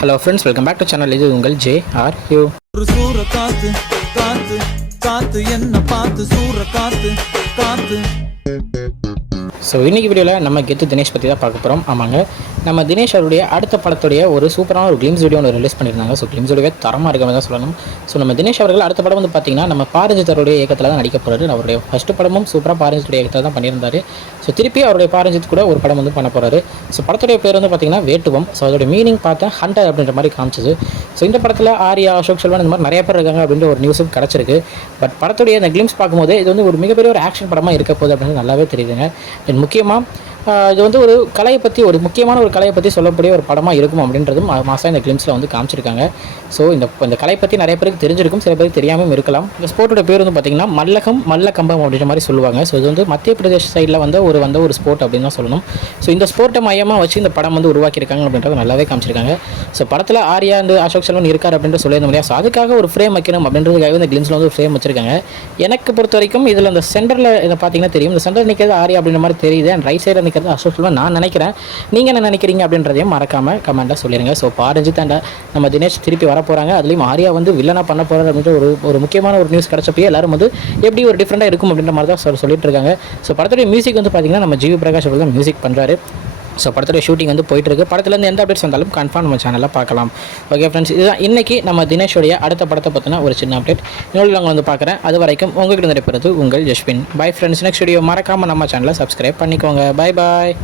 Hello friends, welcome back to channel. இது உங்கள் JRU. ஒரு சூற காத்து காத்து காத்து என்ன பார்த்து சூற காத்து காத்து. ஸோ இன்றைக்கி வீடியோவில் நம்ம கெத்து தினேஷ் பற்றி தான் பார்க்க போகிறோம். ஆமாங்க, நம்ம தினேஷ் அவருடைய அடுத்த படத்துடைய ஒரு சூப்பரான ஒரு கிளிம்ஸ் வீடியோ ஒன்று ரிலீஸ் பண்ணியிருந்தாங்க. ஸோ கிளிம்ஸ் வீடியோவே தரமாக இருக்க மாதிரி தான் சொல்லணும். ஸோ நம்ம தினேஷ் அவர்கள் அடுத்த படம் வந்து பார்த்திங்கன்னா நம்ம பாரஞ்சித்தருடைய இயக்கத்தில் தான் நடிக்க போகிறாரு. அவருடைய ஃபஸ்ட்டு படமும் சூப்பராக பாரஞ்சித்துடைய இயக்கத்தில் தான் பண்ணியிருந்தார். ஸோ திருப்பி அவருடைய பாரஞ்சித் கூட ஒரு படம் வந்து பண்ண போகிறாரு. ஸோ படத்துடைய பேர் வந்து பார்த்திங்கன்னா வேட்டுவம். ஸோ அதோட மீனிங் பார்த்தா ஹண்டர் அப்படின்ற மாதிரி காமிச்சது. ஸோ இந்த படத்தில் ஆர்யா, அசோக் செல்வன் இந்த மாதிரி நிறைய பேர் இருக்காங்க அப்படின்ற ஒரு நியூஸும் கிடச்சிருக்கு. பட் படத்துடைய அந்த கிளிம்ஸ் பார்க்கும்போது இது வந்து ஒரு மிகப்பெரிய ஒரு ஆக்ஷன் படமாக இருக்க போகுது அப்படின்னு நல்லாவே தெரியுதுங்க. தென் முக்கியமாக இது வந்து ஒரு கலையை பற்றி, ஒரு முக்கியமான ஒரு கலையை பற்றி சொல்லக்கூடிய ஒரு படமாக இருக்கும் அப்படின்றதும் மாதம் இந்த கிளிம்ஸில் வந்து காமிச்சிருக்காங்க. ஸோ இந்த கலை பற்றி நிறைய பேருக்கு தெரிஞ்சிருக்கும், சில பேருக்கு தெரியாமல் இருக்கலாம். இந்த ஸ்போர்ட்டோட பேர் வந்து பார்த்திங்கன்னா மல்லக்கம்பம் அப்படின்ற மாதிரி சொல்லுவாங்க. ஸோ இது வந்து மத்திய பிரதேஷ் சைடில் வந்த ஒரு ஸ்போர்ட் அப்படின்னு தான் சொல்லணும். ஸோ இந்த ஸ்போர்ட்டை மையமாக வச்சு இந்த படம் வந்து உருவாக்கியிருக்காங்க அப்படின்றத நல்லாவே காமிச்சிருக்காங்க. ஸோ படத்தில் ஆர்யா அந்த அசோக் செல்வன் இருக்கார் அப்படின்ற சொல்லியிருந்த முடியாது. ஸோ அதுக்காக ஒரு ஃப்ரேம் வைக்கணும் அப்படின்றதுக்காக இந்த கிளிம்ஸில் வந்து ஒரு ஃப்ரேம் வச்சிருக்காங்க. எனக்கு பொறுத்த வரைக்கும் இதில் அந்த சென்டரில் இதை பார்த்தீங்கன்னா தெரியும், இந்த சென்டர் நிற்கிறது ஆர்யா அப்படின்ற மாதிரி தெரியுது. அண்ட் ரைட் சைடில் நிற்கிறது அசோக் செல்வன் நான் நினைக்கிறேன். நீங்கள் என்ன நினைக்கிறீங்க அப்படின்றதையும் மறக்காமல் கமெண்ட்டாக சொல்லிடுங்க. ஸோ பாரஞ்சித் அண்ட் நம்ம தினேஷ் திருப்பி வர போகிறாங்க. அதுலேயும் ஆர்யா வந்து வில்லனாக பண்ண போகிறார் அப்படின்ற ஒரு முக்கியமான ஒரு நியூஸ் கிடச்சப்போ எல்லாரும் வந்து எப்படி ஒரு டிஃப்ரெண்ட்டாக இருக்கும் அப்படின்ற மாதிரி தான் சொல்லிட்டு இருக்காங்க. ஸோ படத்துடைய மியூசிக் வந்து பார்த்திங்கன்னா நம்ம ஜிவி பிரகாஷ் அவர்கள் தான் மியூசிக் பண்ணுறாரு. ஸோ படத்துடைய ஷூட்டிங் வந்து போயிட்டுருக்கு. படத்துலேருந்து எந்த அப்டேட்ஸ் வந்தாலும் கன்ஃபார்ம் நம்ம சேனலில் பார்க்கலாம். ஓகே ஃப்ரெண்ட்ஸ், இதுதான் இன்றைக்கி நம்ம தினேஷோடைய அடுத்த படத்தை பற்றின ஒரு சின்ன அப்டேட். இன்னொரு நாங்கள் வந்து பார்க்குறேன். அது வரைக்கும் உங்கள்கிட்ட நிறைய உங்கள் Jaswin. Bye friends. Next video மறக்காமல் நம்ம சேனலை சப்ஸ்கிரைப் பண்ணிக்கோங்க. Bye bye.